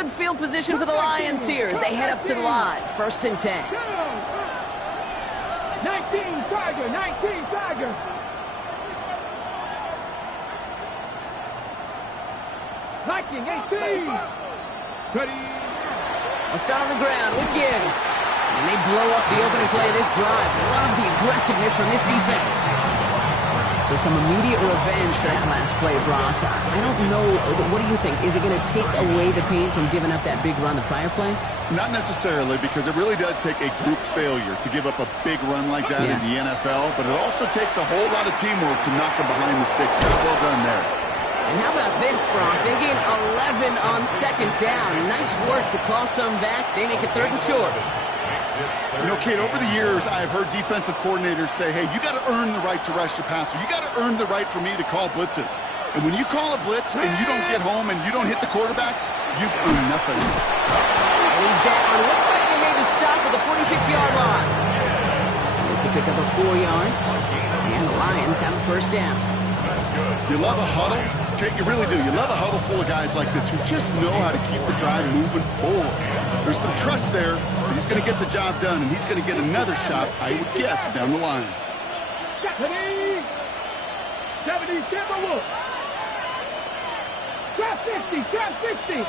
Good field position for the Lions here as they head up to the line. 1st and 10. 19 Tiger, 19 Tiger. Viking 18. Ready. I'll start on the ground with Gibbs. And they blow up the opening play of this drive. Love the aggressiveness from this defense. So some immediate revenge for that last play, Brock. I don't know. What do you think? Is it going to take away the pain from giving up that big run the prior play? Not necessarily, because it really does take a group failure to give up a big run like that in the NFL, but it also takes a whole lot of teamwork to knock them behind the sticks. Well done there. And how about this, Brock? They gain 11 on 2nd down. Nice work to claw some back. They make it 3rd and short. You know, Kate, over the years, I've heard defensive coordinators say, hey, you got to earn the right to rush your passer. You got to earn the right for me to call blitzes. And when you call a blitz and you don't get home and you don't hit the quarterback, you've earned nothing. And he's down. Looks like they made the stop at the 46-yard line. It's a pickup of 4 yards. And the Lions have a 1st down. You love a huddle? Kate, you really do. You love a huddle full of guys like this who just know how to keep the drive moving forward. There's some trust there, but he's going to get the job done, and he's going to get another shot, I would guess, down the line. 70, 70, Trap 50, trap 50.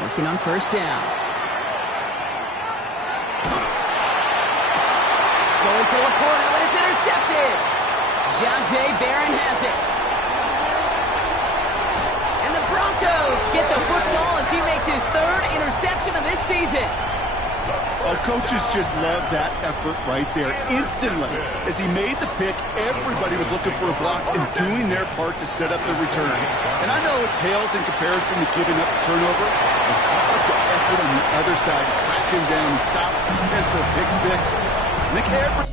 Working on 1st down. Going for Laporta, but it's intercepted. Jonte Barron has it. And the Broncos get the football as he makes his 3rd interception of this season. Our coaches just love that effort right there. Instantly, as he made the pick, everybody was looking for a block and doing their part to set up the return. And I know it pales in comparison to giving up the turnover, but how about the effort on the other side to track him down and stop a potential pick 6? Nick Harris.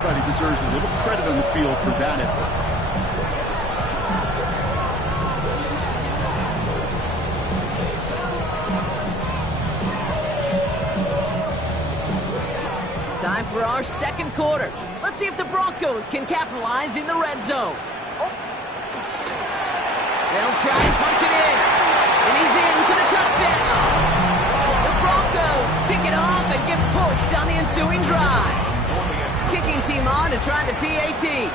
But he deserves a little credit on the field for that effort. Time for our 2nd quarter. Let's see if the Broncos can capitalize in the red zone. They'll try and punch it in. And he's in for the touchdown. The Broncos pick it off and get points on the ensuing drive. Kicking team on to try the PAT. He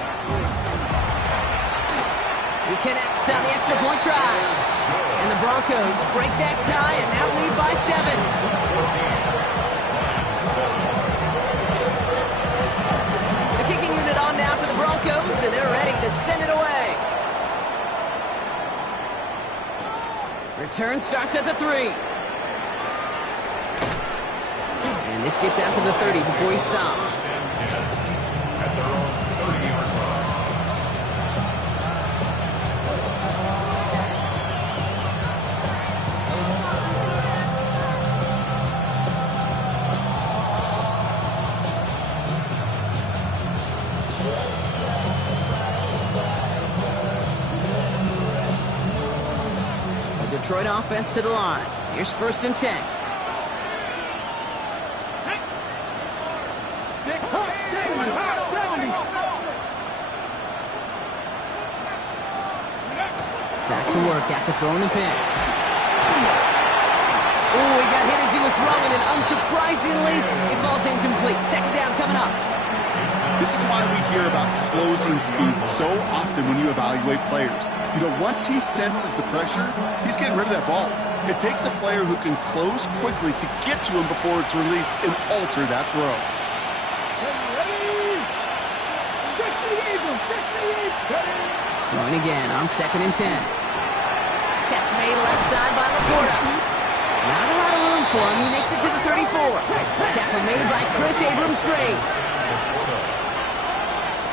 connects on the extra point try. And the Broncos break that tie and now lead by 7. The kicking unit on now for the Broncos, and they're ready to send it away. Return starts at the 3. And this gets out to the 30 before he stops. Detroit offense to the line. Here's 1st and 10. Back to work after throwing the pick. Oh, he got hit as he was throwing, and unsurprisingly, it falls incomplete. 2nd down coming up. This is why we hear about closing speed so often when you evaluate players. You know, once he senses the pressure, he's getting rid of that ball. It takes a player who can close quickly to get to him before it's released and alter that throw. Throwing again on 2nd and 10. Catch made left side by Laporta. Not a lot of room for him. He makes it to the 34. Tackle made by Chris Abrams-Draze.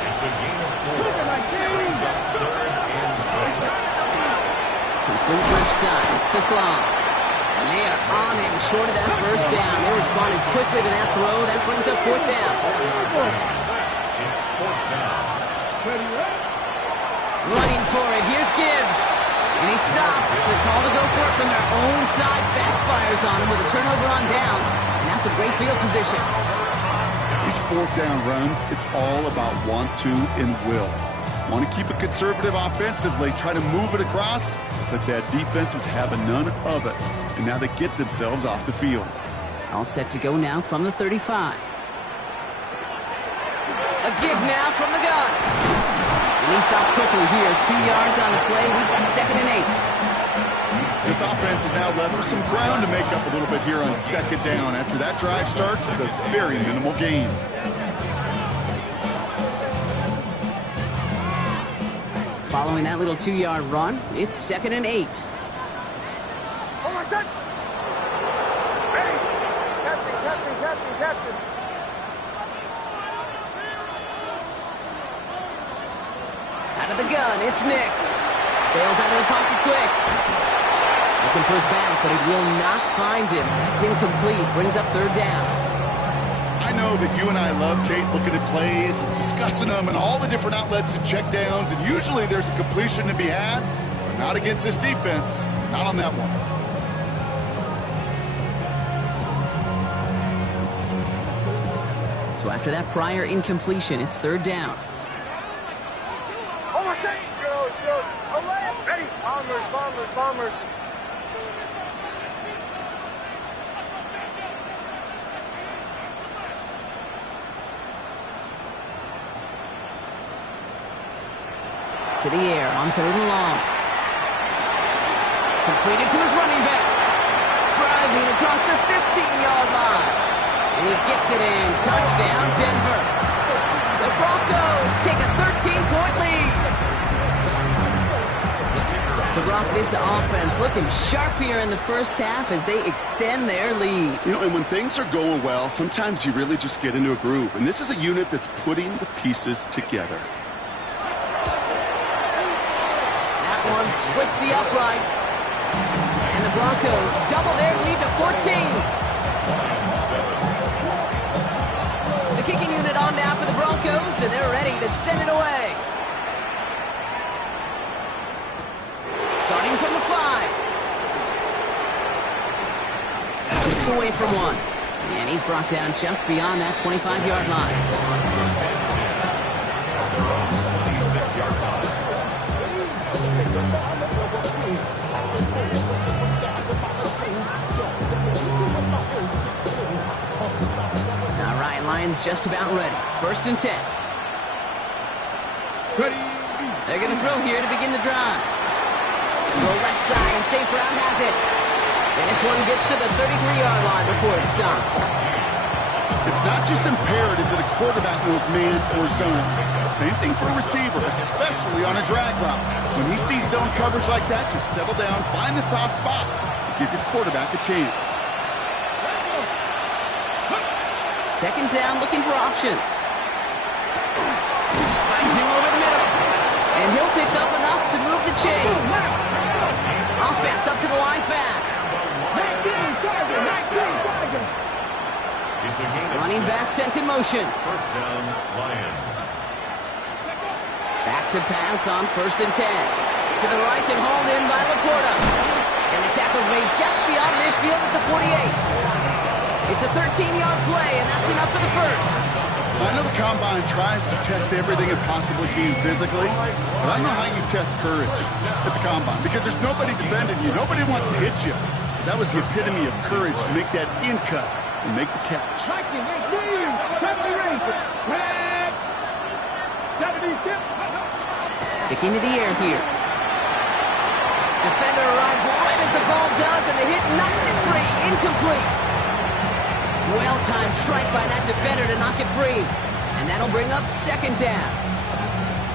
It's a gain of 4. Brings up 3rd and 6. Complete left side. It's just long. And they are on him short of that first down. They responded quickly to that throw. That brings up 4th down. It's 4th down. Running for it. Here's Gibbs. And he stops. The call to go for it from their own side backfires on him with a turnover on downs. And that's a great field position. These 4th down runs, it's all about want to and will. Want to keep it conservative offensively, try to move it across, but that defense was having none of it. And now they get themselves off the field. All set to go now from the 35. A give now from the gun. And he stopped quickly here. 2 yards on the play. We've got 2nd and 8. This offense is now left with some ground to make up a little bit here on 2nd down. After that drive starts with a very minimal gain. Following that little 2-yard run, it's 2nd and 8. Oh, my son! Ready! Captain! Out of the gun, it's Nix. Bails out of the pocket quick. Looking for his back, but he will not find him. That's incomplete. Brings up 3rd down. I know that you and I love, Kate, looking at plays, and discussing them, and all the different outlets and checkdowns, and usually there's a completion to be had, but not against this defense. Not on that one. So after that prior incompletion, it's 3rd down. Oh, my son! Ready! Bombers! To the air on 3rd and long. Completed to his running back. Driving across the 15-yard line. And he gets it in. Touchdown, Denver. The Broncos take a 13-point lead. So, Brock, this offense looking sharp here in the first half as they extend their lead. You know, and when things are going well, sometimes you really just get into a groove. And this is a unit that's putting the pieces together. One splits the uprights. And the Broncos double their lead to 14. The kicking unit on now for the Broncos, and they're ready to send it away. Starting from the 5. Kicks away from one. And he's brought down just beyond that 25-yard line. 26-yard line. All right, Lions just about ready. 1st and 10. Ready! They're going to throw here to begin the drive. Throw left side, and St. Brown has it. And this one gets to the 33-yard line before it's stopped. It's not just imperative that a quarterback knows man or zone. Same thing for a receiver, especially on a drag route. When he sees zone coverage like that, just settle down, find the soft spot, and give your quarterback a chance. 2nd down, looking for options. Finds him over the middle. And he'll pick up enough to move the chains. Offense up to the line fast. 19 Tiger! It's a gain of Running 6. back sent in motion. 1st down, Lions. Back to pass on 1st and 10. To the right and hauled in by Laporta. And the tackle's made just beyond midfield at the 48. It's a 13-yard play, and that's enough for the first. I know the Combine tries to test everything it possibly can physically, but I don't know how you test courage at the Combine because there's nobody defending you. Nobody wants to hit you. That was the epitome of courage to make that in cut and make the catch. Striking, 18! 70 red! 76! Sticking to the air here. Defender arrives right as the ball does, and the hit knocks it free. Incomplete. Well-timed strike by that defender to knock it free. And that'll bring up 2nd down.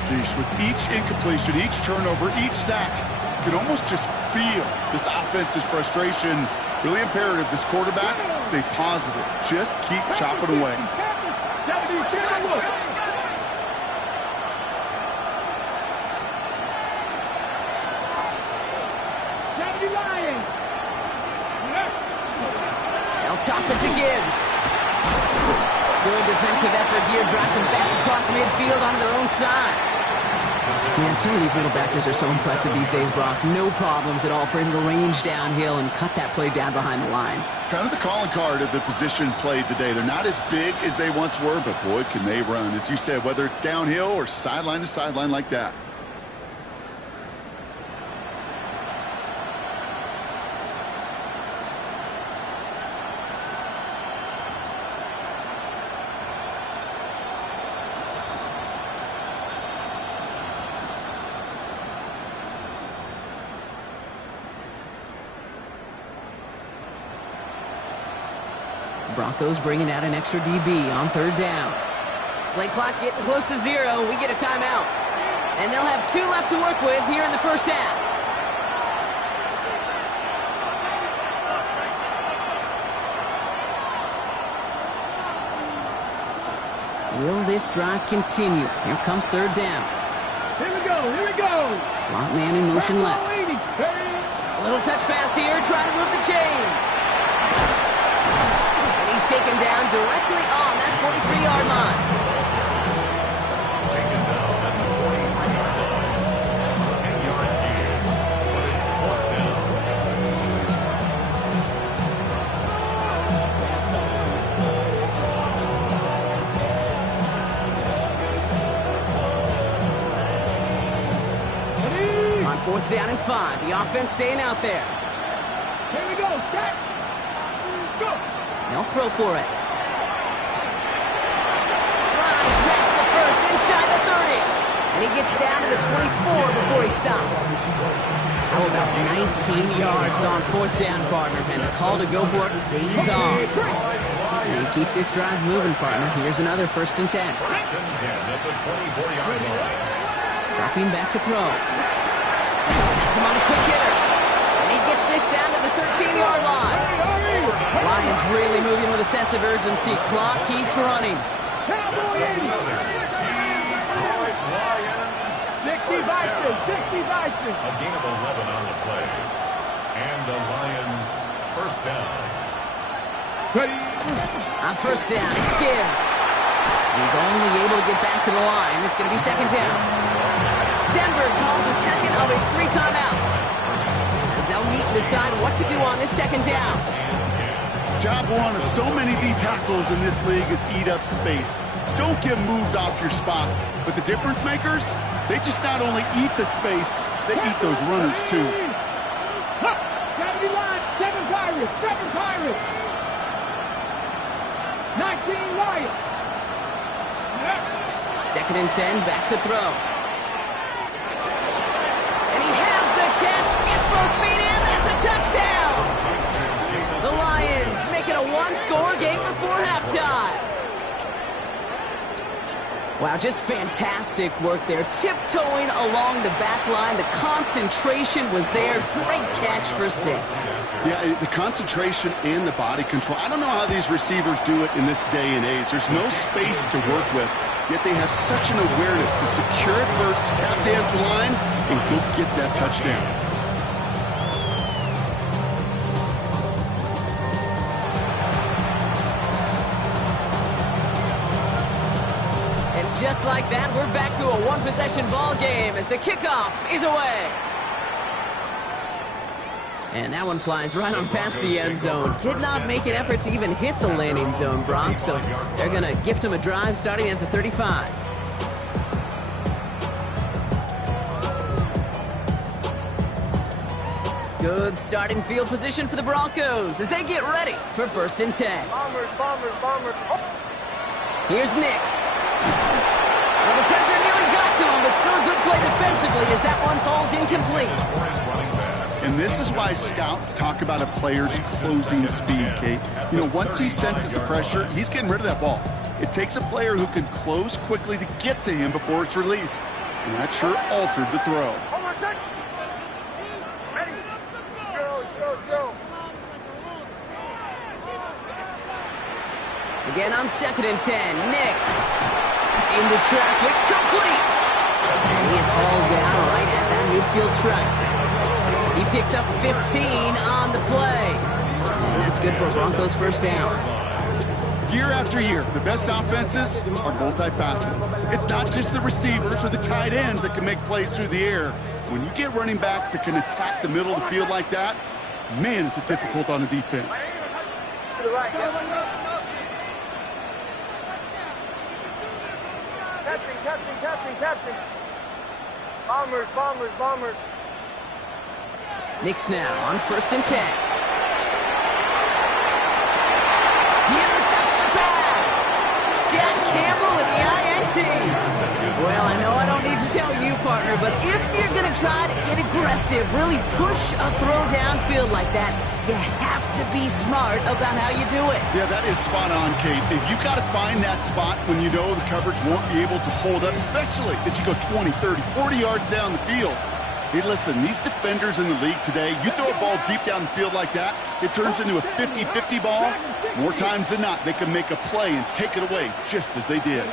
Geesh, with each incompletion, each turnover, each sack, can almost just feel this offense's frustration. Really imperative, this quarterback, stay positive. Just keep chopping away. They'll toss it to Gibbs. Good defensive effort here, drives him back across midfield onto their own side. Man, some of these middle backers are so impressive these days, Brock. No problems at all for him to range downhill and cut that play down behind the line. Kind of the calling card of the position played today. They're not as big as they once were, but boy, can they run. As you said, whether it's downhill or sideline to sideline like that. Broncos bringing out an extra DB on third down. Play clock getting close to 0. We get a timeout. And they'll have 2 left to work with here in the first half. Will this drive continue? Here comes third down. Here we go, here we go. Slot man in motion left. A little touch pass here, trying to move the chains. He's taken down directly on that 43-yard line. Taken down at the 43-yard line. 10-yard gain. But it's 4th Ready? On 4th down and 5, the offense staying out there. Here we go, set, go. They'll throw for it. Flies past the first, inside the 30. And he gets down to the 24 before he stops. How about 19 yards on 4th down, partner? And the call to go for it, he's on. And keep this drive moving, partner. Here's another 1st and 10. 1st and 10 at the 24-yard line. Dropping back to throw. That's him on a quick hitter. And he gets this down to the 13-yard line. Lions really moving with a sense of urgency. Clock keeps running. Another Detroit Lions 60 Vikings, 60 Vikings. A gain of 11 on the play. And the Lions 1st down. Ready? On 1st down, it's Gibbs. He's only able to get back to the line. It's going to be 2nd down. Denver calls the second of its 3 timeouts, as they'll meet and decide what to do on this 2nd down. Job one of so many D tackles in this league is eat up space. Don't get moved off your spot. But the difference makers, they just not only eat the space, they eat those runners too. Gotta be line, 7 Pirates, 7 Pirates. 19 Lions. 2nd and 10, back to throw. And he has the catch, gets both feet in, that's a touchdown! The Lions make it a 1-score game before halftime. Wow, just fantastic work there. Tiptoeing along the back line. The concentration was there. Great catch for 6. Yeah, the concentration and the body control. I don't know how these receivers do it in this day and age. There's no space to work with, yet they have such an awareness to secure it first, tap dance the line, and go get that touchdown. Just like that, we're back to a 1-possession ball game as the kickoff is away. And that one flies right on past the end zone. Did not make an effort to even hit the landing zone, Brock, so they're going to gift him a drive starting at the 35. Good starting field position for the Broncos as they get ready for 1st and 10. Bombers, bombers, bombers. Oh. Here's Nix. Well, the pressure nearly got to him, but still a good play defensively as that one falls incomplete. And this is why scouts talk about a player's closing speed, Kate. You know, once he senses the pressure, he's getting rid of that ball. It takes a player who can close quickly to get to him before it's released. And that sure altered the throw. Again on 2nd and 10. Nix. Into traffic. Complete. And he is hauled down right at that midfield stripe. He picks up 15 on the play. And that's good for a Broncos first down. Year after year, the best offenses are multifaceted. It's not just the receivers or the tight ends that can make plays through the air. When you get running backs that can attack the middle of the field like that, man, is it difficult on the defense. To the right. Touching. Bombers. Nix now on 1st and 10. He intercepts the pass. Jack Campbell with the INT. Well, I know I don't need to tell you, partner, but if you're going to try to get aggressive, really push a throw downfield like that, you have to be smart about how you do it. Yeah, that is spot on, Kate. If you got to find that spot when you know the coverage won't be able to hold up, especially as you go 20, 30, 40 yards down the field. Hey, listen, these defenders in the league today, you throw a ball deep down the field like that, it turns into a 50-50 ball. More times than not, they can make a play and take it away just as they did.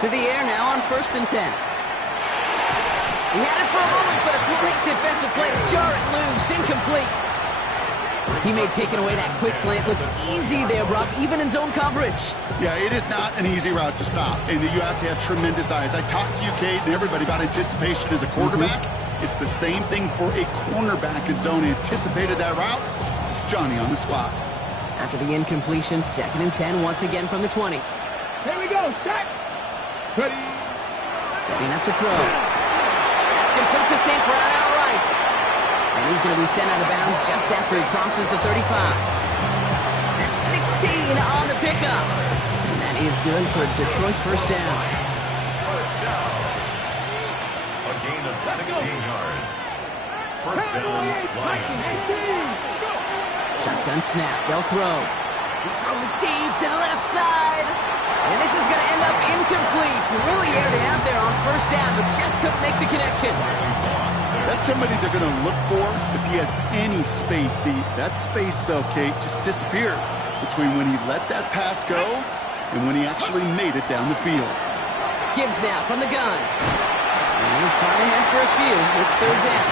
To the air now on 1st and 10. He had it for a moment, but a great defensive play to jar it loose. Incomplete. He made taking away that quick slant look easy there, Brock, even in zone coverage. Yeah, it is not an easy route to stop, and you have to have tremendous eyes. I talked to you, Kate, and everybody about anticipation as a quarterback. It's the same thing for a cornerback in zone. Anticipated that route. It's Johnny on the spot. After the incompletion, 2nd and 10 once again from the 20. Here we go. Set. Ready. Setting up to throw. That's complete to St. Brown outright. And he's going to be sent out of bounds just after he crosses the 35. That's 16 on the pickup. And that is good for Detroit first down. First down. A gain of 16 yards. First down, Lions. Shotgun snap. They'll throw. He throws deep to the left side. And this is going to end up incomplete. He really aired it out there on first down, but just couldn't make the connection. That's somebody they're going to look for if he has any space deep. That space, though, Kate, just disappeared between when he let that pass go and when he actually made it down the field. Gibbs now from the gun. And he'll find ahead for a few. It's 3rd down.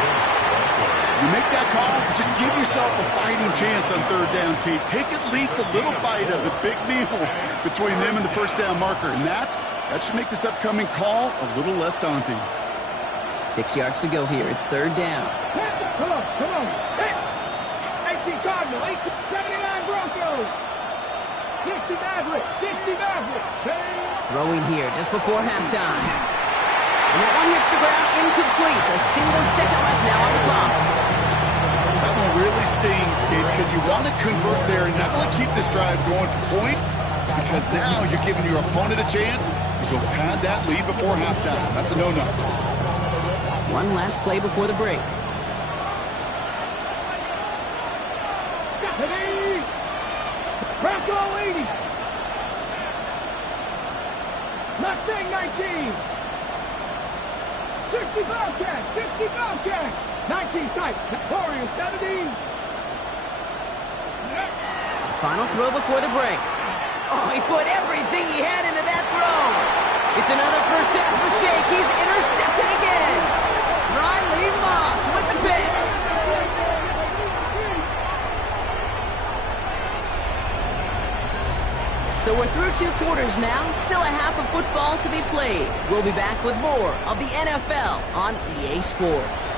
You make that call to just give yourself a fighting chance on 3rd down, Kate. Take at least a little bite of the big meal between them and the first down marker. And that should make this upcoming call a little less daunting. 6 yards to go here. It's 3rd down. Come on. Hey. 18 Cardinal, 79 Broncos. 60 Mavericks. Hey. Throwing here just before halftime. And that one hits the ground incomplete. A single second left now on the clock. That one really stings, Kate, because you want to convert there and not keep this drive going for points, because now you're giving your opponent a chance to go pad that lead before halftime. That's a no-no. One last play before the break. Bronco 80. Mustang 19. 60 Bobcat. 19 tight. Warriors 70. Final throw before the break. Oh, he put everything he had into that throw. It's another first half mistake. He's intercepted again. Riley Moss with the pick. So we're through 2 quarters now. Still a half of football to be played. We'll be back with more of the NFL on EA Sports.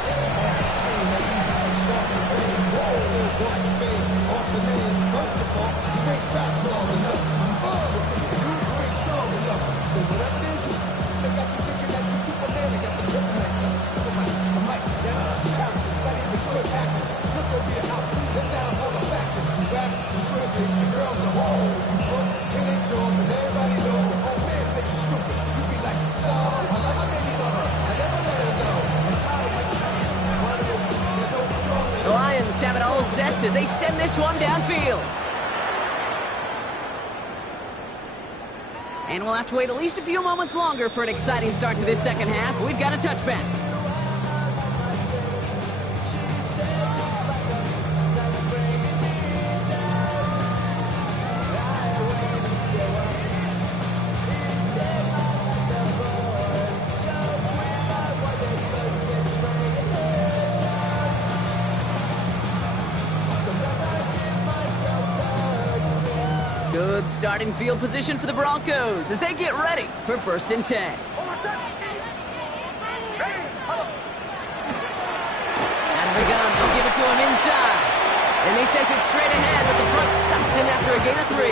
The Lions have it all set as they send this one downfield. And we'll have to wait at least a few moments longer for an exciting start to this second half. We've got a touchback. it's starting field position for the Broncos as they get ready for 1st and 10. Out of the gun, they'll give it to him inside. And they sent it straight ahead, but the front stops him after a gain of 3.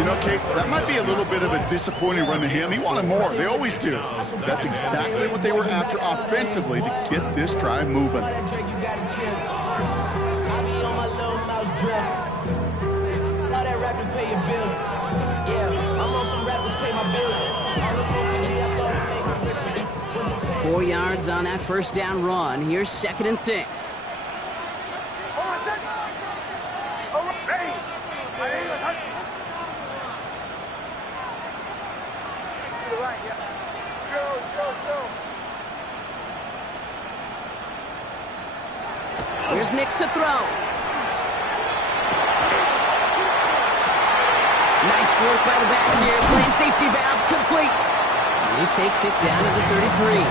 You know, Kate, that might be a little bit of a disappointing run to him. He wanted more. They always do. That's exactly what they were after offensively to get this drive moving. Pay your bills. Yeah, I'm on some rappers pay my bills. All the folks in here, I thought it'd make me richer. 4 yards on that 1st down run. Here's 2nd and 6. Here's Nix to throw. Nice work by the back here. Playing safety valve complete. And he takes it down to the 33.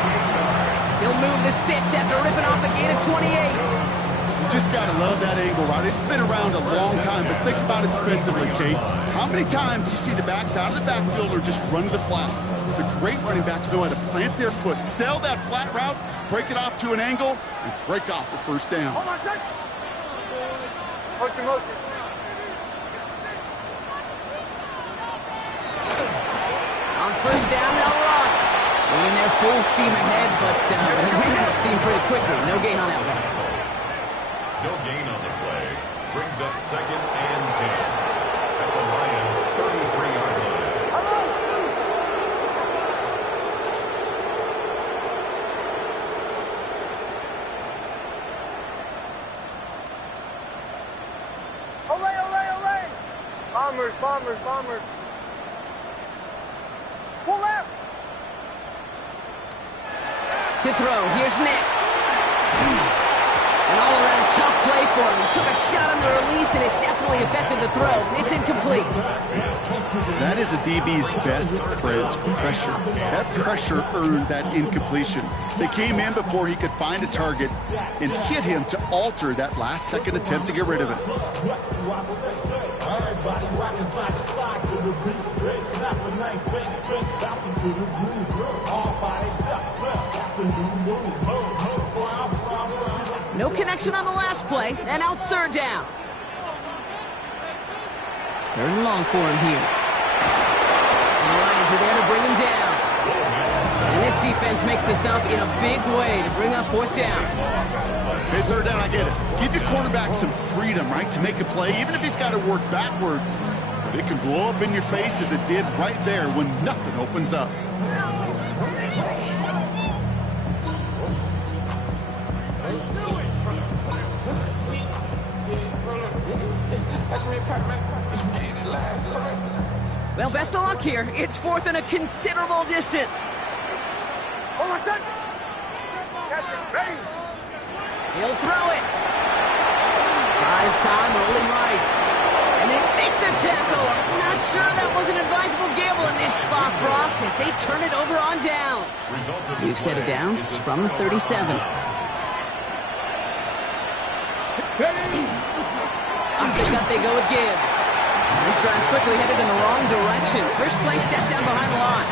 He'll move the sticks after ripping off a gain of 28. You just got to love that angle, right? It's been around a long time, but think about it defensively, Kate. How many times do you see the backs out of the backfield or just run to the flat? The great running backs know how to plant their foot, sell that flat route, break it off to an angle, and break off for 1st down. Hold on, second. Motion. On 1st down, they'll run. Moving their full steam ahead, but they ran out of steam pretty quickly. No gain on that one. No gain on the play. Brings up 2nd and 10. At the Lions' 33-yard line. Olay! Bombers. Pull left. To throw, here's Nix. An all-around tough play for him. He took a shot on the release, and it definitely affected the throw. It's incomplete. That is a DB's best friend, pressure. That pressure earned that incompletion. They came in before he could find a target and hit him to alter that last-second attempt to get rid of it. No connection on the last play, and now it's 3rd down. 3rd and long for him here. And the Lions are there to bring him down. And this defense makes the stop in a big way to bring up 4th down. Hey, 3rd down, I get it. Give your quarterback some freedom, right, to make a play, even if he's got to work backwards. But it can blow up in your face as it did right there when nothing opens up. Well, best of luck here. It's 4th and a considerable distance. Hold on, second. Catch it, bang. He'll throw it. Buys time, rolling right. And they make the tackle. I'm not sure that was an advisable gamble in this spot, Brock, as they turn it over on downs. We've set it downs from the 37. Off the cut they go with Gibbs. This drive's quickly headed in the wrong direction. First play set down behind the line.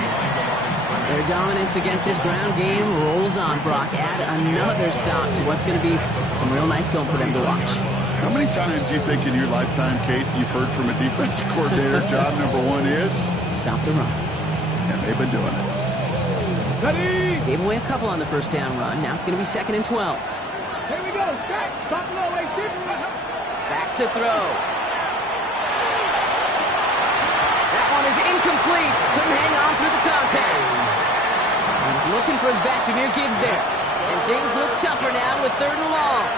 Their dominance against his ground game rolls on, Brock. Add another stop to what's going to be some real nice film for them to watch. How many times do you think in your lifetime, Kate, you've heard from a defensive coordinator, job number 1 is? Stop the run. And they've been doing it. Ready. Gave away a couple on the 1st down run. Now it's going to be 2nd and 12. Here we go. Stop low, wait, Back to throw. That one is incomplete. Couldn't hang on through the contact. He's looking for his back to near Gibbs there. And things look tougher now with 3rd and long.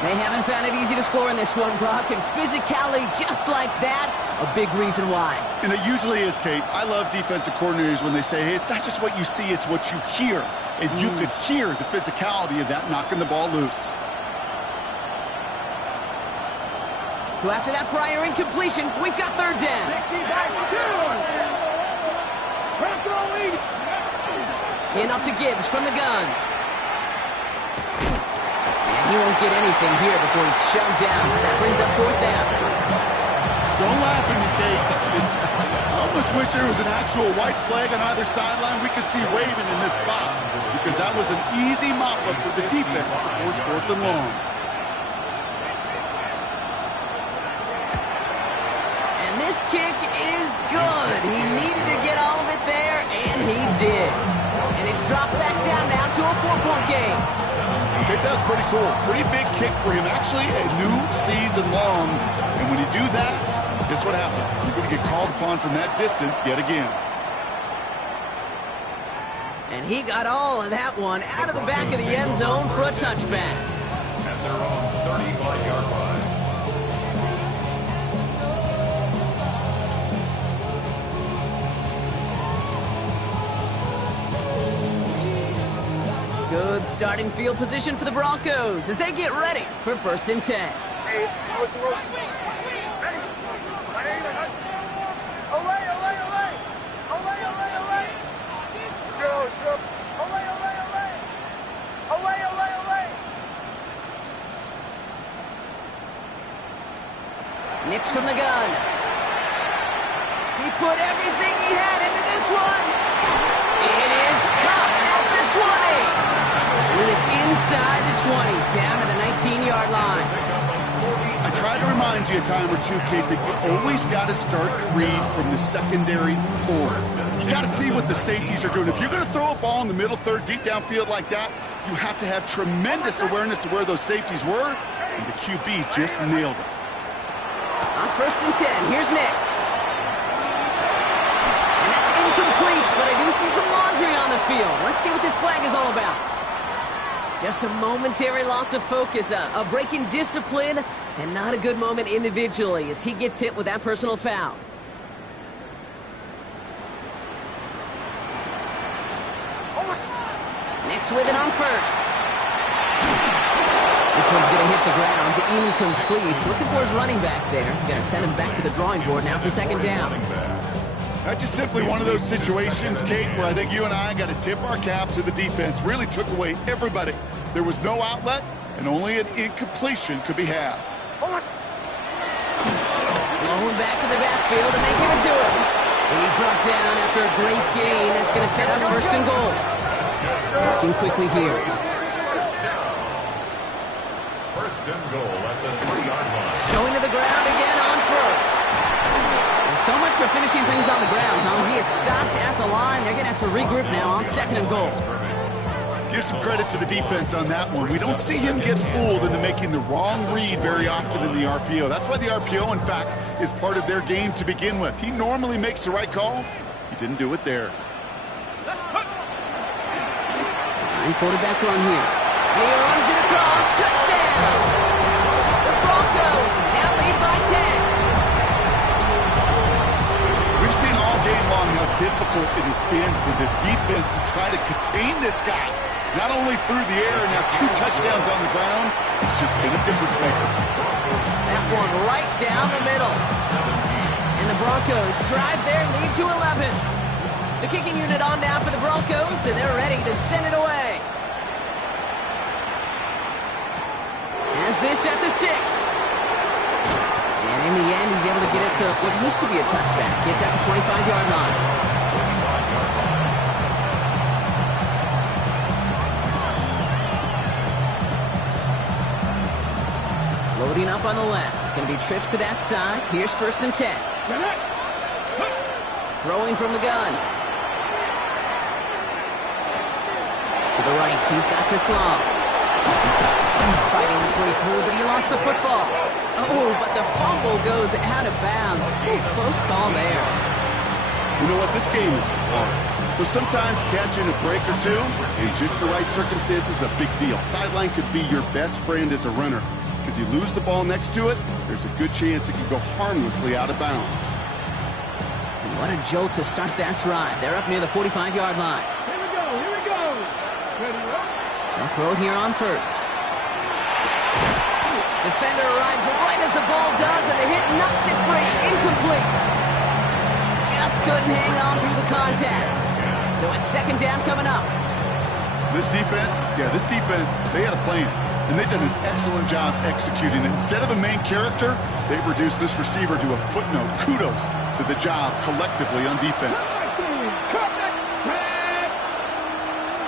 They haven't found it easy to score in this one, Brock, and physicality just like that, a big reason why. And it usually is, Kate. I love defensive coordinators when they say, hey, it's not just what you see, it's what you hear. And you could hear the physicality of that knocking the ball loose. So after that prior incompletion, we've got 3rd down. In off to Gibbs from the gun. And he won't get anything here before he's shoved down, so that brings up 4th down. Don't laugh at me, Kate. I almost wish there was an actual white flag on either sideline we could see waving in this spot, because that was an easy mop-up for the defense to force 4th and long. And this kick is good. He needed to get all of it there, and he did. And it's dropped back down now to a 4-point game. Okay, that's pretty cool. Pretty big kick for him. Actually, a new season long. And when you do that, guess what happens? You're going to get called upon from that distance yet again. And he got all of that one out of the back of the end zone for a touchback. At their own 35-yard line. Good starting field position for the Broncos as they get ready for 1st and 10. Nix from the gun. He put everything he had into this one. It is caught at the 20. It is inside the 20, down to the 19-yard line. I try to remind you a time or two, Kate, that you always got to start Creed from the secondary forward. You got to see what the safeties are doing. If you're going to throw a ball in the middle third, deep downfield like that, you have to have tremendous awareness of where those safeties were, and the QB just nailed it. On 1st and 10, here's Nix. And that's incomplete, but I do see some laundry on the field. Let's see what this flag is all about. Just a momentary loss of focus, a break in discipline, and not a good moment individually as he gets hit with that personal foul. Nix with it on 1st. This one's going to hit the ground, incomplete. Looking for his running back there. Going to send him back to the drawing board now for 2nd down. That's just simply one of those situations, Kate, where I think you and I got to tip our cap to the defense. Really took away everybody. There was no outlet, and only an incompletion could be had. Blowing back in the backfield, and they give it to him. And he's brought down after a great gain. That's going to set up 1st and goal. Working quickly here. 1st and goal at the 3-yard line. Going to the ground again on 1st. So much for finishing things on the ground, huh? He is stopped at the line. They're going to have to regroup now on 2nd and goal. Give some credit to the defense on that one. We don't see him get fooled into making the wrong read very often in the RPO. That's why the RPO, in fact, is part of their game to begin with. He normally makes the right call. He didn't do it there. Sign quarterback run here. He runs it across. Touchdown! The Broncos now lead by 10. We've seen all game long how difficult it has been for this defense to try to contain this guy. Not only through the air, now 2 touchdowns on the ground. It's just been a difference maker. That one right down the middle. And the Broncos drive their lead to 11. The kicking unit on now for the Broncos, and they're ready to send it away. As this at the 6. And in the end, he's able to get it to what used to be a touchback. It's at the 25-yard line. Loading up on the left. It's going to be trips to that side. Here's 1st and 10. Throwing from the gun. To the right, he's got Teslam. Fighting his way through, but he lost the football. Oh, but the fumble goes out of bounds. Ooh, close call there. You know what? This game is hard. So sometimes catching a break or two in just the right circumstances is a big deal. Sideline could be your best friend as a runner. Because you lose the ball next to it, there's a good chance it can go harmlessly out of bounds. And what a jolt to start that drive. They're up near the 45-yard line. Here we go, here we go. Ready, up. They'll throw it here on 1st. Defender arrives right as the ball does, and the hit knocks it free. Incomplete. Just couldn't hang on through the contact. So it's 2nd down coming up. This defense, they had a plan, and they've done an excellent job executing it. Instead of a main character, they've reduced this receiver to a footnote. Kudos to the job collectively on defense.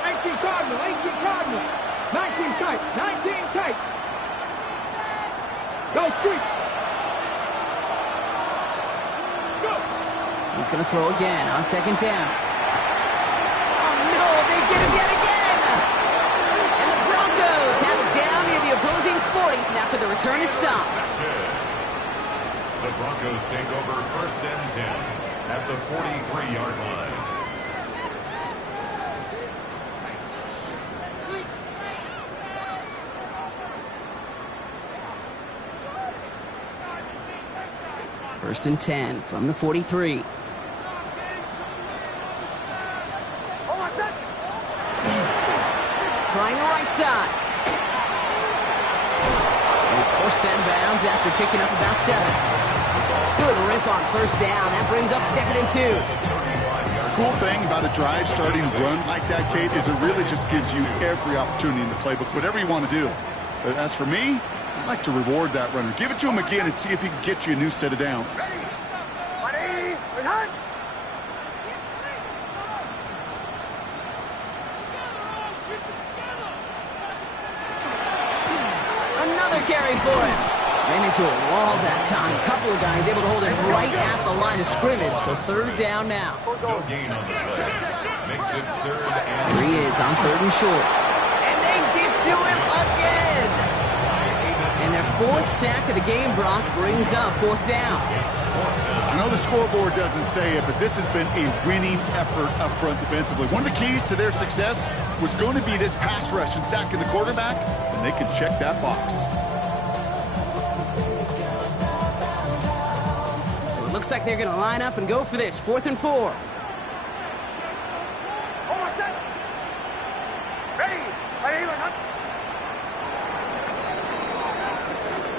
18 Cardinal, 18 Cardinal. 19 tight, 19 tight. Go street. Go. He's going to throw again on second down. Oh, no, they get him yet again. And the Broncos have it down near the opposing 40 after the return is stopped. The Broncos take over 1st and 10 at the 43-yard line. First and 10 from the 43. Trying the right side. And he's forced inbounds after picking up about 7. Good rip on first down. That brings up 2nd and 2. Cool thing about a drive starting run like that, Kate, is it really just gives you every opportunity in the playbook, whatever you want to do. But as for me, I'd like to reward that runner. Give it to him again and see if he can get you a new set of downs. Another carry for him. Ran into a wall that time. A couple of guys able to hold him right at the line of scrimmage. So 3rd down now. No gain on the play. Makes it 3rd and Here he is on 3rd and short. And they get to him again. And their 4th sack of the game, Brock, brings up 4th down. I know the scoreboard doesn't say it, but this has been a winning effort up front defensively. One of the keys to their success was going to be this pass rush and sacking the quarterback, and they can check that box. So it looks like they're going to line up and go for this. 4th and 4.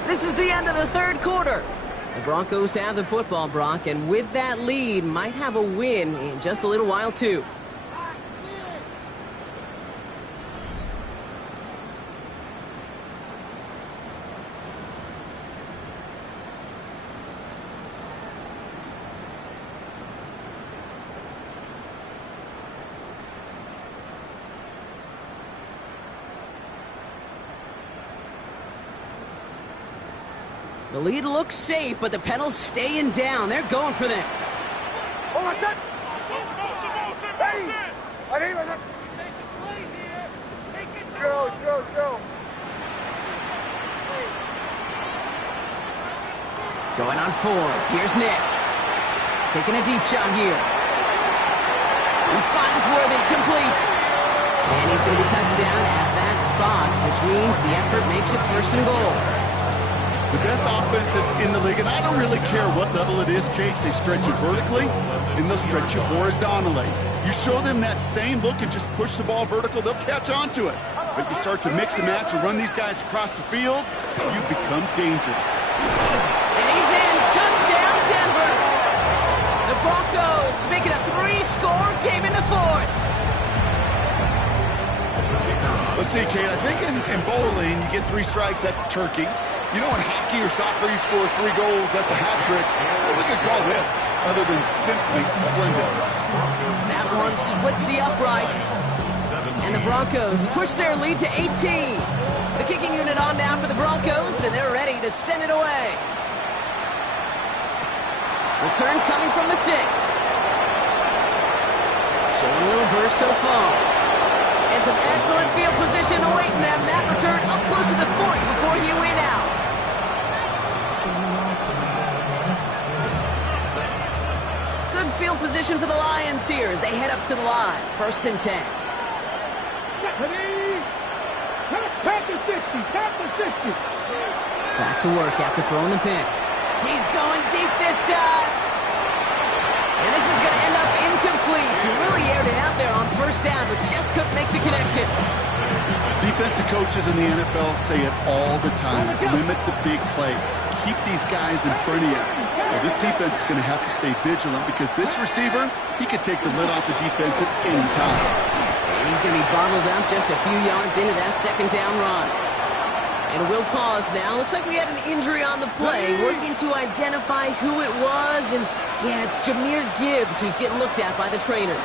This is the end of the 3rd quarter. The Broncos have the football, Brock, and with that lead, might have a win in just a little while, too. The lead looks safe, but the pedals staying down. They're going for this. Going on 4th. Here's Nix. Taking a deep shot here. He finds Worthy, complete. And he's going to be touched down at that spot, which means the effort makes it 1st and goal. The best offenses in the league, and I don't really care what level it is, Kate. They stretch it vertically, and they'll stretch it horizontally. You show them that same look and just push the ball vertical, they'll catch on to it. But you start to mix and match and run these guys across the field, you become dangerous. And he's in. Touchdown, Denver. The Broncos make it a 3-score game in the 4th. Let's see, Kate, I think in bowling, you get 3 strikes, that's a turkey. You know, in hockey or soccer, you score 3 goals, that's a hat trick. What we could call this, other than simply splendid. That one splits the uprights. And the Broncos push their lead to 18. The kicking unit on now for the Broncos, and they're ready to send it away. Return coming from the 6. Showing a little burst so far. And some excellent field position awaiting them. That return up close to the 40 before he went out. Good field position for the Lions here as they head up to the line. 1st and 10. Back to 60. Back to work after throwing the pick. He's going deep this time. And this is going to end up incomplete. He really aired it out there on 1st down, but just couldn't make the connection. Defensive coaches in the NFL say it all the time. Limit the big play. Keep these guys in front of you. Well, this defense is going to have to stay vigilant because this receiver, he could take the lid off the defense at any time. And he's going to be bottled up just a few yards into that second down run. And we'll pause now. Looks like we had an injury on the play. Working to identify who it was. And, yeah, it's Jahmyr Gibbs who's getting looked at by the trainers.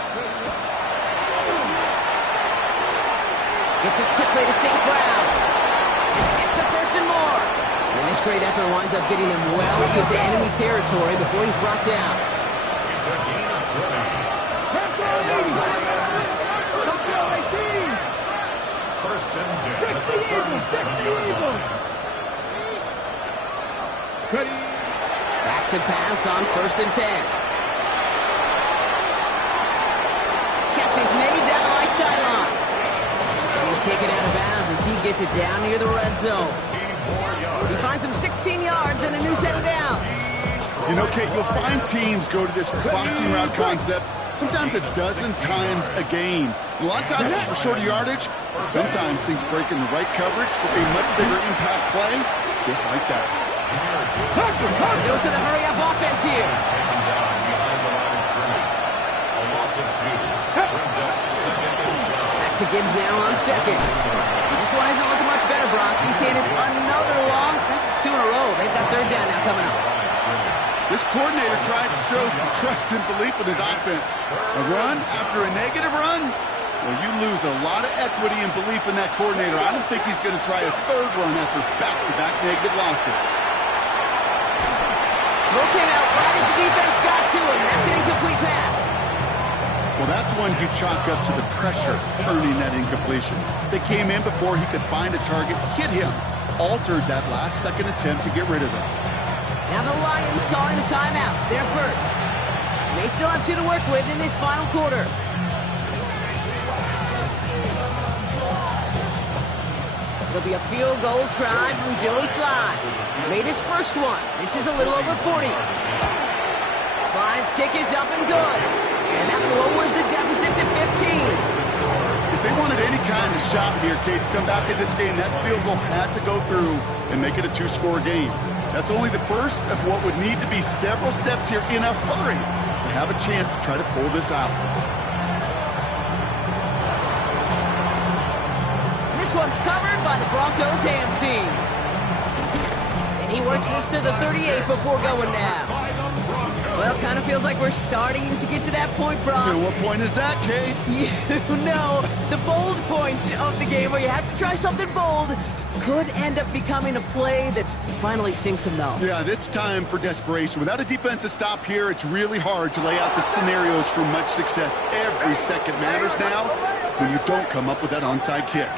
Gets it quickly to St. Brown. This gets the first and more. And this great effort winds up getting them well into enemy territory before he's brought down. It's a gain of 20. First and 10 at the 37-yard line. Back to pass on first and 10. Catch is made down the right sideline. And he's taken out of bounds as he gets it down near the red zone. He finds him 16 yards and a new set of downs. You know, Kate, you'll find teams go to this crossing route concept sometimes a dozen times a game. A lot of times it's for shorter yardage. Sometimes things break in the right coverage for a much bigger impact play, just like that. Goes to the hurry-up offense here. Taken down behind the line of scrimmage. A loss of 2 brings up second and 12. Back to Gibbs now on second. This one isn't looking much better, Brock. He's handed another loss. That's 2 in a row. They've got third down now coming up. This coordinator tried to show some trust and belief in his offense. A run after a negative run? Well, you lose a lot of equity and belief in that coordinator. I don't think he's going to try a third run after back-to-back negative losses. Throw came out right as the defense got to him. That's an incomplete pass. Well, that's one you chalk up to the pressure earning that incompletion. They came in before he could find a target, hit him, altered that last-second attempt to get rid of him. Now the Lions calling a timeout. They're first. They still have 2 to work with in this final quarter. It'll be a field goal try from Joey Sly. Made his first one. This is a little over 40. Sly's kick is up and good. And that lowers the deficit to 15. If they wanted any kind of shot here, Kate, to come back in this game, that field goal had to go through and make it a 2-score game. That's only the first of what would need to be several steps here in a hurry to have a chance to try to pull this out. This one's covered by the Broncos hands team. And he works this to the 38 before going down. Well, kind of feels like we're starting to get to that point, Brock. And what point is that, Kate? You know, the bold point of the game where you have to try something bold could end up becoming a play that finally sinks him, though. Yeah, it's time for desperation. Without a defensive stop here, it's really hard to lay out the scenarios for much success. Every second matters now when you don't come up with that onside kick.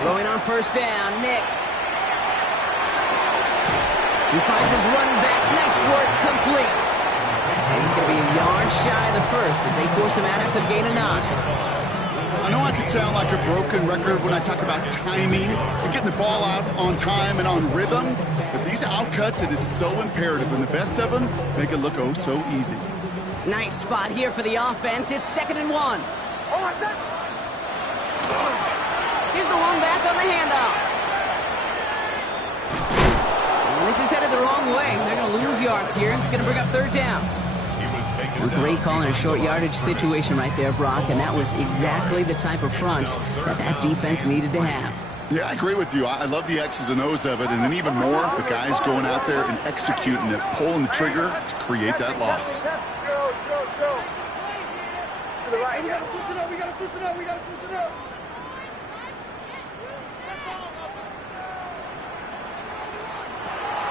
Throwing on first down, Nix. He finds his running back. Nice work, complete. And he's going to be a yard shy of the first as they force him out after the gain of 9. I know I could sound like a broken record when I talk about timing and getting the ball out on time and on rhythm, but these outcuts, it is so imperative, and the best of them make it look oh so easy. Nice spot here for the offense. It's 2nd and 1. Here's the long back on the handoff. And this is headed the wrong way. They're going to lose yards here. It's going to bring up third down. A great call in a short yardage situation right there, Brock, and that was exactly the type of front that defense needed to have. Yeah, I agree with you. I love the X's and O's of it, and then even more, the guys going out there and executing it, pulling the trigger to create that loss.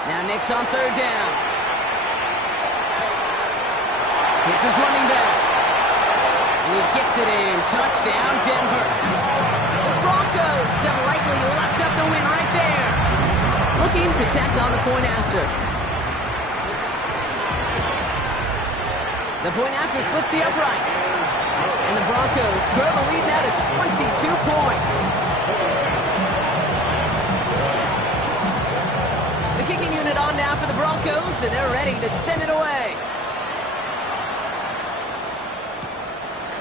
Now Nix on third down. Hits his running back. And he gets it in. Touchdown, Denver. The Broncos have likely locked up the win right there. Looking to tack on the point after. The point after splits the uprights. And the Broncos grow the lead now to 22 points. The kicking unit on now for the Broncos, and they're ready to send it away.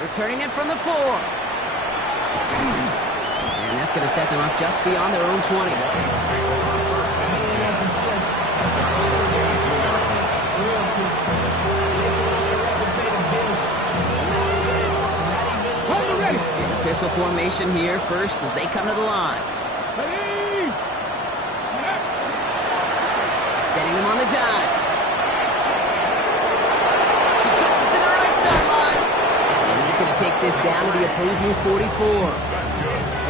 Returning it from the 4. And that's going to set them up just beyond their own 20. Pistol formation here first as they come to the line. Ready? Setting them on the dive. He cuts it to the right sideline. And he's going to take this down to the opposing 44.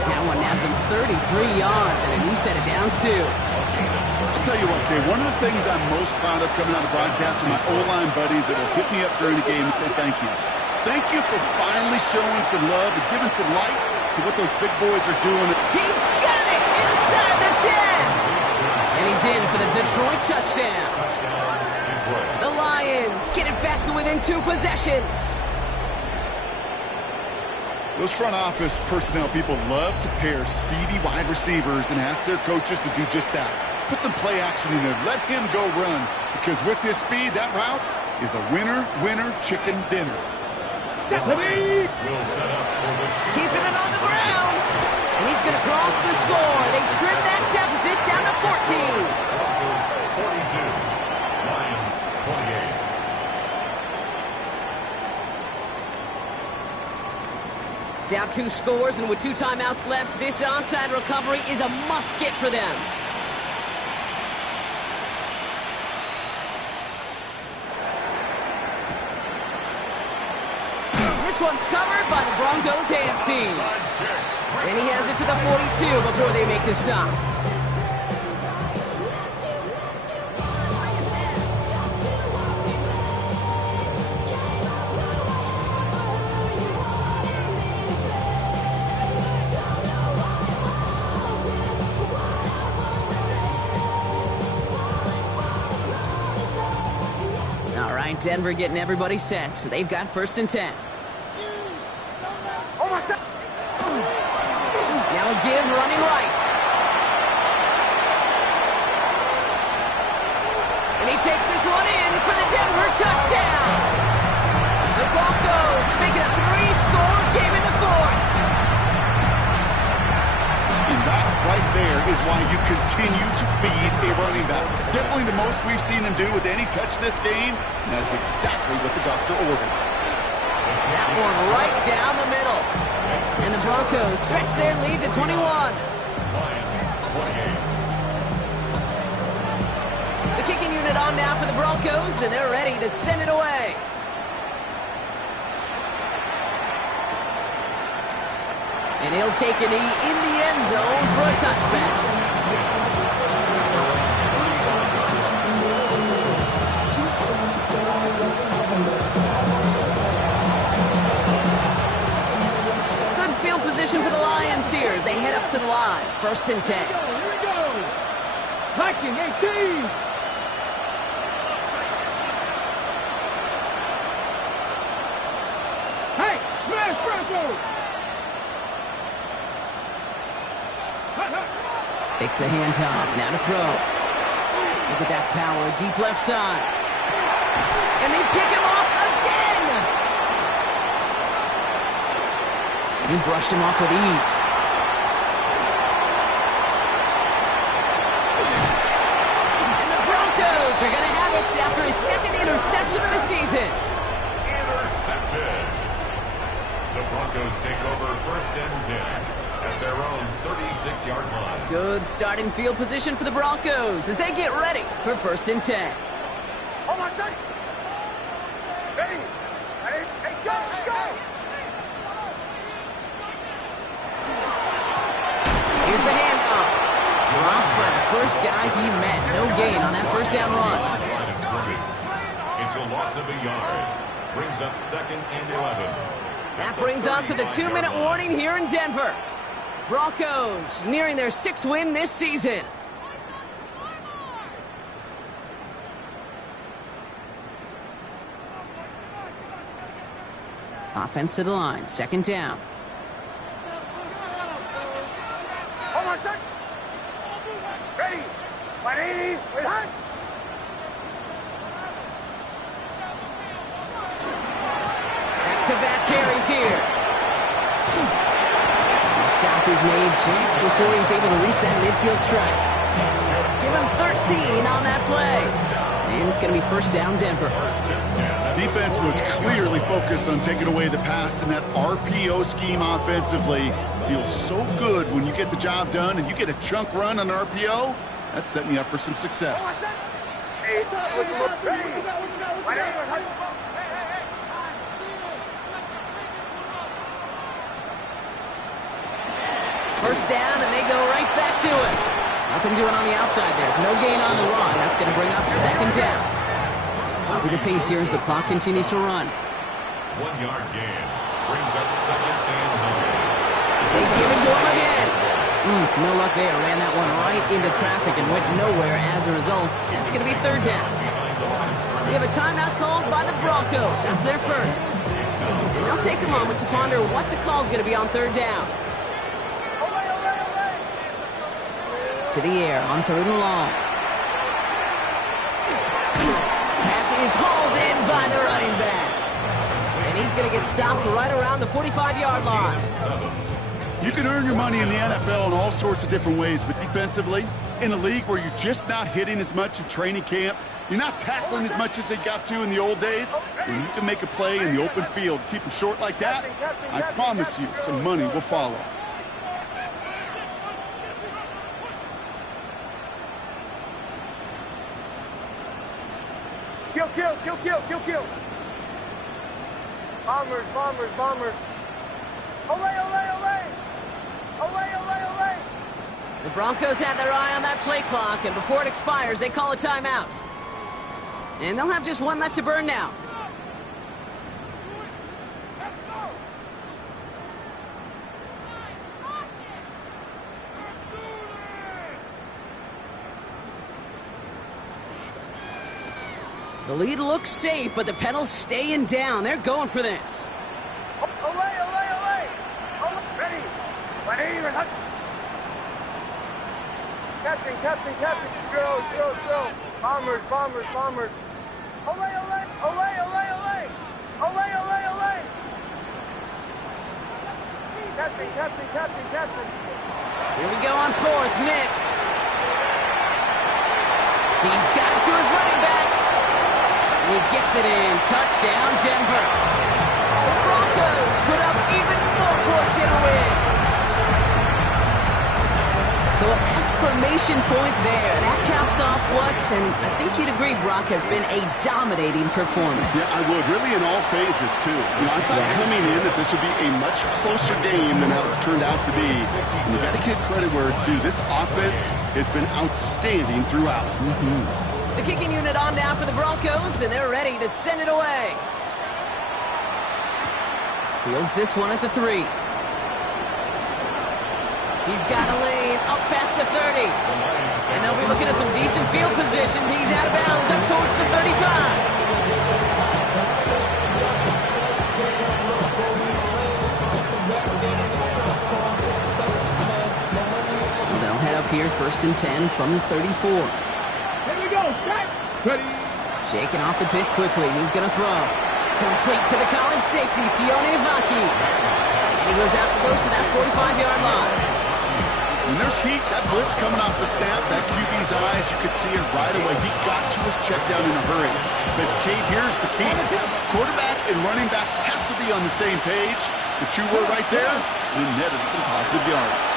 That one nabs him 33 yards and a new set of downs, too. I'll tell you what, Kay, one of the things I'm most proud of coming out of the broadcast are my O-line buddies that will hit me up during the game and say thank you. Thank you for finally showing some love and giving some light to what those big boys are doing. He's got it inside the 10. And he's in for the Detroit touchdown. The Lions get it back to within 2 possessions. Those front office personnel people love to pair speedy wide receivers and ask their coaches to do just that. Put some play action in there. Let him go run. Because with his speed, that route is a winner, winner, chicken dinner. Ready? Keeping it on the ground. And he's going to cross the score. They trim that deficit down to 14. 42. Lions 28. Down 2 scores, and with 2 timeouts left, this onside recovery is a must-get for them. This one's covered by the Broncos hands team. And he has it to the 42 before they make the stop. All right, Denver getting everybody set, so they've got 1st and 10. Now a give running right. And he takes this one in for the Denver touchdown. The Broncos make it a 3-score game in the 4th. And that right there is why you continue to feed a running back. Definitely the most we've seen him do with any touch this game, and that's exactly what the doctor ordered. That one right down the middle. And the Broncos stretch their lead to 21. The kicking unit on now for the Broncos, and they're ready to send it away. And he'll take a knee in the end zone for a touchback. Field position for the Lions here as they head up to the line. 1st and 10. Here we go. Viking 18. Hey, smash Broncos. Takes the handoff. Now to throw. Look at that power. Deep left side. And they pick him off again. He brushed him off with ease. And the Broncos are going to have it after his 2nd interception of the season. Intercepted. The Broncos take over 1st and 10 at their own 36-yard line. Good starting field position for the Broncos as they get ready for 1st and 10. Hold on, son. Ready? Ready? Hey, shot, let's go. Here's the handoff. Dropped by the first guy he met. No gain on that 1st down run. It's a loss of a yard. Brings up 2nd and 11. That brings us to the 2-minute warning here in Denver. Broncos nearing their 6th win this season. Offense to the line. 2nd down. Hold on, son. Ready? 180. Wait, hot. Back-to-back carries here. And the stop is made just before he's able to reach that midfield strike. Give him 13 on that play. And it's going to be first down, Denver. Defense was clearly focused on taking away the pass in that RPO scheme offensively. Feels so good when you get the job done and you get a chunk run on RPO. That's setting you up for some success. First down, and they go right back to it. Nothing doing on the outside there. No gain on the run. That's going to bring up second down. Upping the pace here as the clock continues to run. 1 yard gain brings up second and 9. They give it to him again. No luck there. Ran that one right into traffic and went nowhere as a result. It's going to be third down. We have a timeout called by the Broncos. That's their first. And they'll take a moment to ponder what the call is going to be on third down. To the air on third and long. Pass is hauled in by the running back. And he's going to get stopped right around the 45-yard line. You can earn your money in the NFL in all sorts of different ways, but defensively, in a league where you're just not hitting as much in training camp, you're not tackling as much as they got to in the old days, when you can make a play in the open field, keep them short like that, I promise you some money will follow. Kill. Bombers. Olay. The Broncos have their eye on that play clock, and before it expires, they call a timeout. And they'll have just one left to burn now. The lead looks safe, but the pedal's staying down. They're going for this. Olay. Ready. Captain. Drill. Bombers. Olay. Captain. Here we go on fourth. Nix. He's got it to his running back. He gets it in. Touchdown, Denver. The Broncos put up even more points in a win. So an exclamation point there. That caps off what, and I think you'd agree, Brock, has been a dominating performance. Yeah, I would. Really in all phases, too. I thought coming in that this would be a much closer game than how it's turned out to be. And you got to give credit where it's due. This offense has been outstanding throughout. The kicking unit on now for the Broncos, and they're ready to send it away. Fields this one at the 3. He's got a lane up past the 30. And they'll be looking at some decent field position. He's out of bounds up towards the 35. So they'll head up here first and 10 from the 34. Here we go. Ready. Shaking off the pick quickly. He's going to throw. Complete to the college safety, Sione Vaki. And he goes out close to that 45-yard line. When there's heat, that blitz coming off the snap, that QB's eyes, you could see it right away. He got to his check down in a hurry. But, Kate, here's the key. Quarterback and running back have to be on the same page. The two were right there. We netted some positive yards.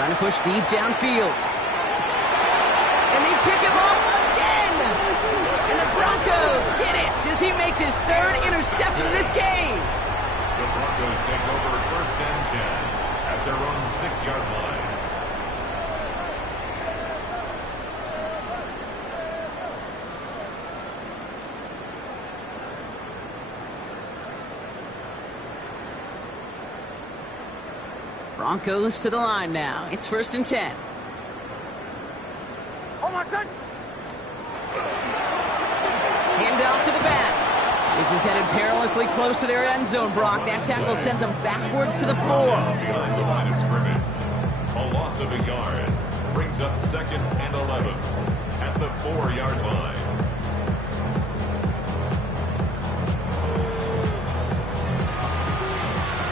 Trying to push deep downfield. And they pick him up again! And the Broncos get it as he makes his third interception of this game. The Broncos take over first and 10 at their own 6-yard line. Broncos to the line now. It's first and 10. Oh, my son. Handoff to the back. This is headed perilously close to their end zone, Brock. That tackle sends them backwards to the 4. Behind the line of scrimmage. A loss of a yard brings up second and 11 at the 4-yard line.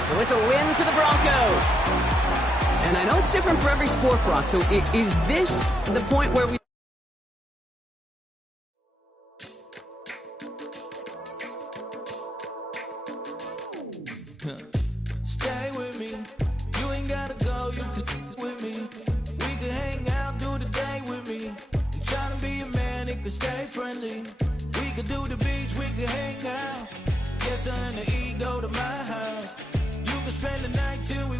So it's a win for the Broncos. And I know it's different for every sport, Brock. So is this the point where we could do the beach, we could hang out. Yes, her and the E go to my house. You could spend the night till we